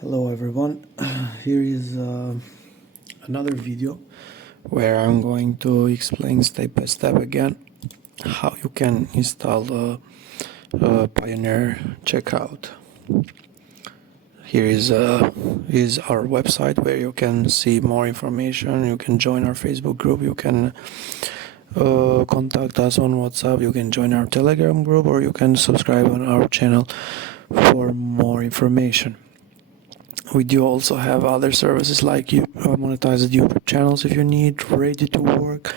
Hello everyone, here is another video where I'm going to explain step by step again how you can install Payoneer checkout. Here is our website where you can see more information. You can join our Facebook group, you can contact us on WhatsApp, you can join our Telegram group, or you can subscribe on our channel for more information. We do also have other services like monetized YouTube channels if you need, ready to work.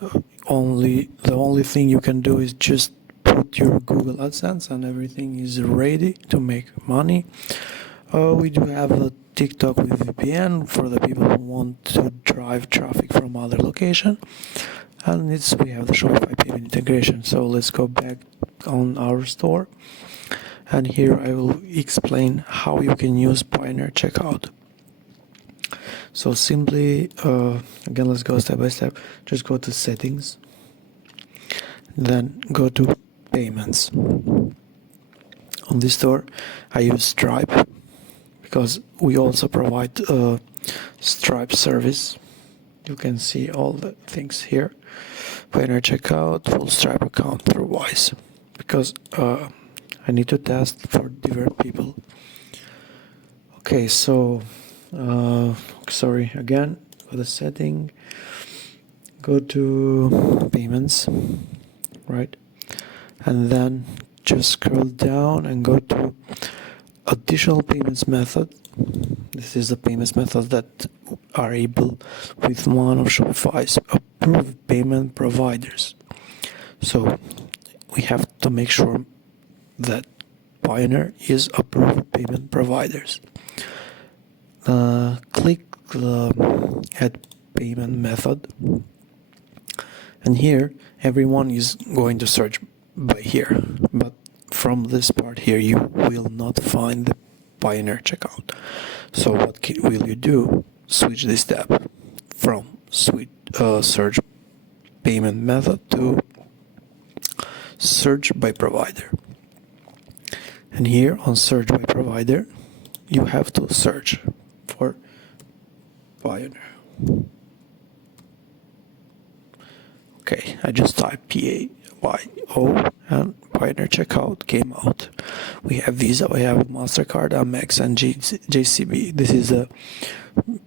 The only thing you can do is just put your Google AdSense and everything is ready to make money. We do have a TikTok with VPN for the people who want to drive traffic from other location, and we have the Shopify payment integration. So let's go back on our store. And here I will explain how you can use Payoneer checkout. So simply, again, let's go step by step. Just go to settings, then go to payments. On this store, I use Stripe because we also provide a Stripe service. You can see all the things here. Payoneer checkout, full Stripe account through Wise, because I need to test for different people. Okay, so sorry again for the setting. Go to payments, right? And then just scroll down and go to additional payments method. This is the payments method that are able with one of Shopify's approved payment providers. So we have to make sure that Payoneer is approved payment providers. Click the add payment method, and here everyone is going to search by here, but from this part here you will not find the Payoneer checkout. So what will you do? Switch this tab from search payment method to search by provider. And here on search by provider, you have to search for Payoneer. Okay, I just typed Payo and Payoneer checkout came out. We have Visa, we have MasterCard, Amex, and JCB. This is a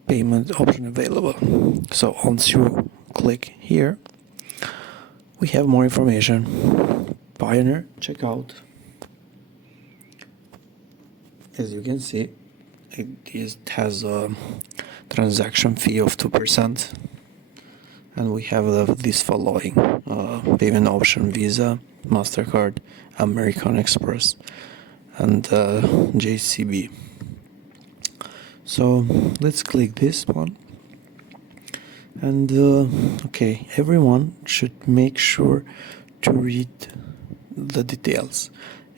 payment option available. So once you click here, we have more information. Payoneer checkout. As you can see, it has a transaction fee of 2%, and we have this following payment option: Visa, MasterCard, American Express, and JCB. So let's click this one, and okay, everyone should make sure to read the details.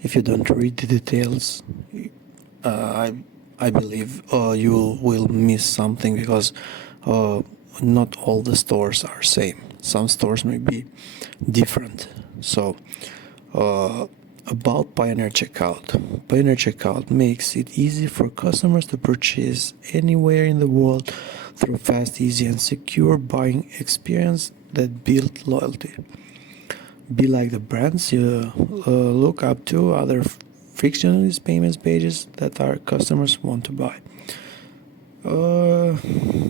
If you don't read the details, I believe you will miss something, because not all the stores are same. Some stores may be different. So about Payoneer checkout. Payoneer checkout makes it easy for customers to purchase anywhere in the world through fast, easy, and secure buying experience that build loyalty. Be like the brands you look up to, other frictionless payments pages that our customers want to buy.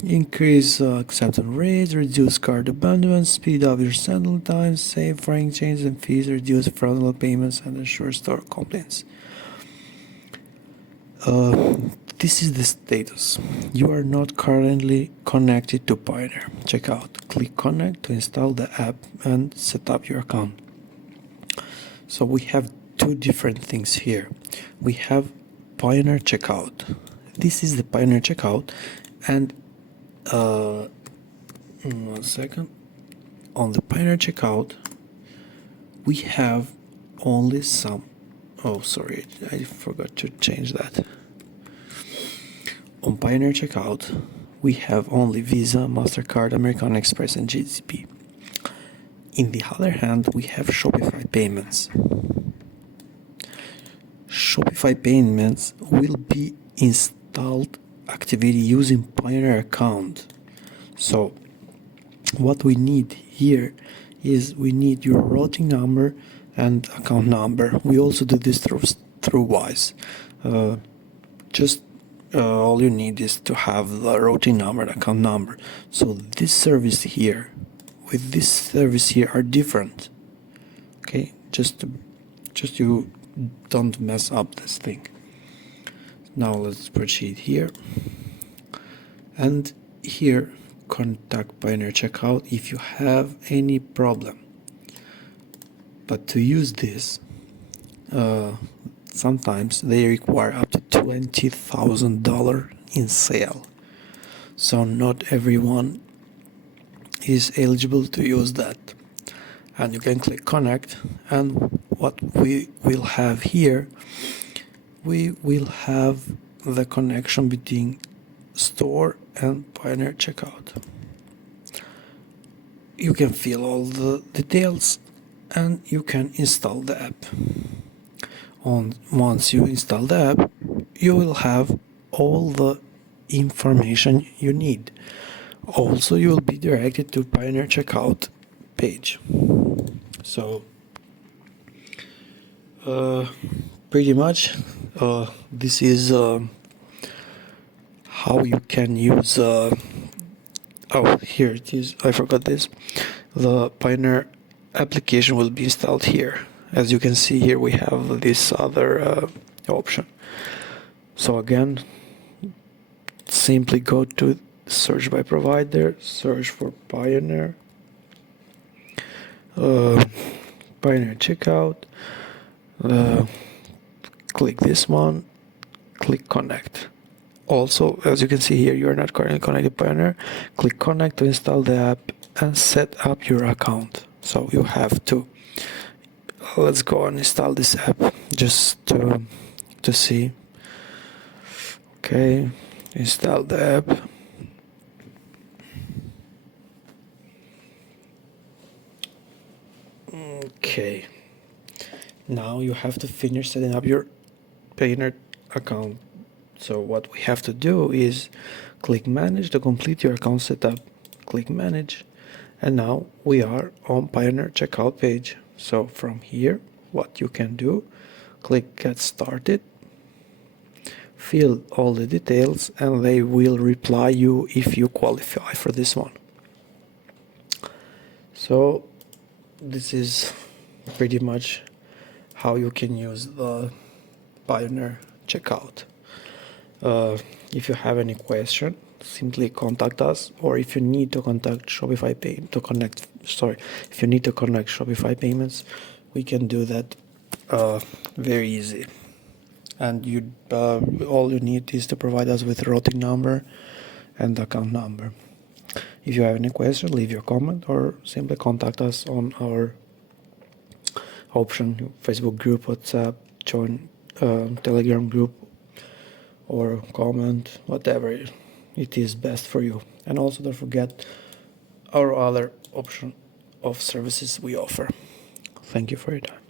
Increase acceptance rates, reduce card abandonment, speed up your settlement times, save foreign exchange and fees, reduce fraudulent payments, and ensure store compliance. This is the status. You are not currently connected to Payoneer checkout. Click connect to install the app and set up your account. So we have two different things here. We have Payoneer checkout. This is the Payoneer checkout, and 1 second. On the Payoneer checkout, we have only some. Oh, sorry, I forgot to change that. On Payoneer checkout, we have only Visa, MasterCard, American Express, and JCB. In the other hand, we have Shopify payments. Shopify payments will be installed activity using Payoneer account. So what we need here is we need your routing number and account number. We also do this through Wise. Just all you need is to have the routing number and account number. So this service here with this service here are different. Okay, just you don't mess up this thing. Now let's proceed here, and here contact Payoneer checkout if you have any problem. But to use this, sometimes they require up to $20,000 in sale. So not everyone is eligible to use that. And you can click connect, and what we will have here, we will have the connection between store and Payoneer checkout. You can fill all the details and you can install the app. Once you install the app, you will have all the information you need. Also, you will be directed to Payoneer checkout page. So pretty much this is how you can use oh, here it is, I forgot this. The Payoneer application will be installed here. As you can see here, we have this other option. So again, simply go to search by provider, search for Payoneer, Payoneer checkout, click this one, click connect. Also, as you can see here, you are not currently connected to Payoneer. Click connect to install the app and set up your account. So you have to, let's go and install this app just to see. Okay, install the app. Okay, now you have to finish setting up your Payoneer account. So what we have to do is click manage to complete your account setup. Click manage, and now we are on Payoneer checkout page. So from here, what you can do, click get started, fill all the details, and they will reply you if you qualify for this one. So this is pretty much how you can use the Payoneer checkout. If you have any question, simply contact us, or if you need to contact Shopify Pay to connect, if you need to connect Shopify payments, we can do that very easy. And you all you need is to provide us with routing number and account number. If you have any question, leave your comment or simply contact us on our option, Facebook group, WhatsApp, join Telegram group, or comment, whatever it is best for you. And also don't forget our other option of services we offer. Thank you for your time.